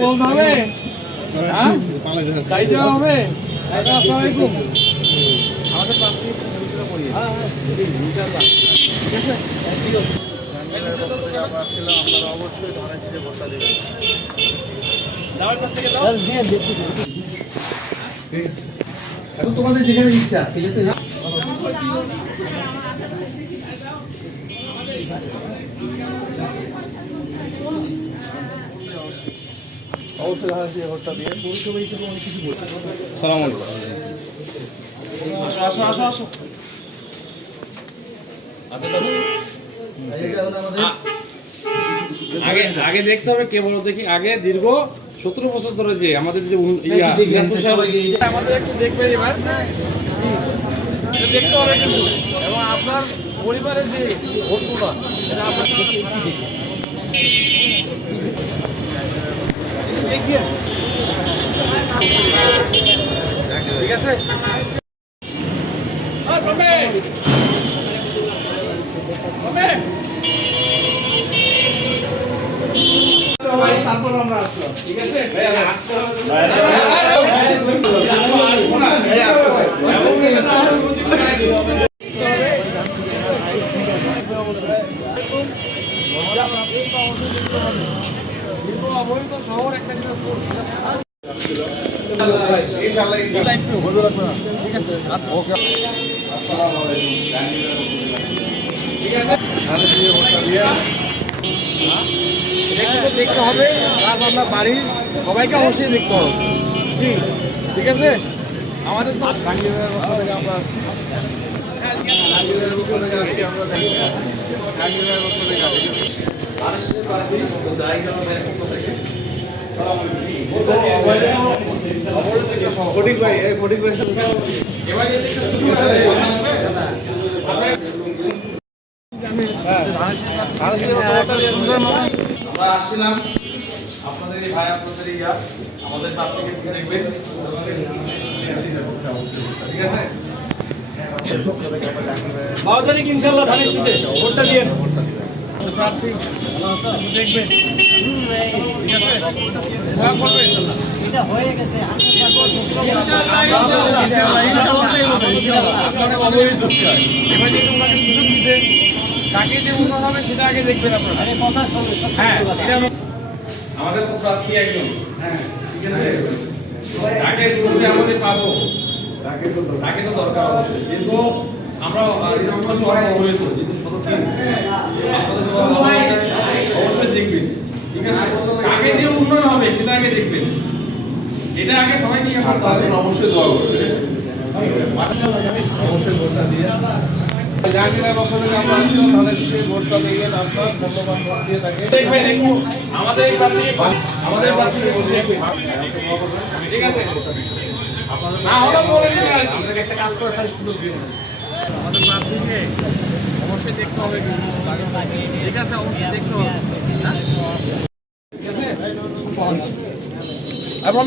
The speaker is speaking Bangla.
বলতে হবে, হ্যাঁ যাইতে হবে। আসসালামু আলাইকুম। আমাদের প্রার্থী অবশ্যই ধরনের যে ভোটটা দেবেন। এখন তোমাদের যেখানে ইচ্ছা, ঠিক আছে। অবশ্যই ধানের যে ভোটটা দিয়ে পৌরসভা হিসেবে অনেক কিছু বলছে। সালাম আলাইকুম। আসো আসো আসো। আচ্ছা দাদা, আগে আগে দেখতে হবে কে বলো দেখি। আগে দীর্ঘ 17 বছর ধরে যে আমাদের যে আমাদের একটু দেখবে এবার দেখতে হবে কিন্তু, এবং আপনার পরিবারের যে ভোটগুলো এটা আপনার ঠিক আছে। ঠিক আছে অবহিত শহর একটা ঠিক আছে। আচ্ছা ওকে, ঠিক আছে। দেখতে হবে আমরা বাড়ির সবাইকে অবশ্যই দেখতে হবে। ঠিক আছে। আমাদের তো ফটিক ভাই আমরা আসছিলাম আপনাদের এই ভাই আপনাদের আমাদের প্রার্থীকে দেখবেন, ঠিক আছে। 12 তারিখ ইনশাআল্লাহ ধানের শীষে ভোটটা দিয়ে প্রার্থী দেখবেন, ঠিক আছে। দোয়া করবেন ইনশাআল্লাহ। এটা হয়ে গেছে আপনারা অবশ্যই করতে হয়। এবার যে তোমাকে সুযোগ দিতে কাকে যে উন্নয়ন হবে সেটা আগে দেখবেন আপনারা। আরে কথা শুনুন। হ্যাঁ, এটা আমাদের তো প্রার্থী একজন। হ্যাঁ, ঠিক আছে। তাকে যদি আমাদের পাবো, তাকে তো দরকার অবশ্যই। কিন্তু আমরা অনেক অবহিত, কিন্তু অবশ্যই দেখবেন, ঠিক আছে। কাকে যে উন্নয়ন হবে সেটা আগে দেখবেন, এটা আগে সবাই নিয়ে অবশ্যই দোয়া করবেন, অবশ্যই ভোটটা দিয়ে ভোটটা দিয়ে আপনার মূল্যবান ভোট দিয়ে থাকে দেখবেন। আমাদের ঠিক আছে। আপনাদের একটা কাজ করে সুযোগ দিন, আমাদের প্রার্থীকে অবশ্যই দেখতে হবে, ঠিক আছে। অবশ্যই দেখতে হবে, ঠিক আছে।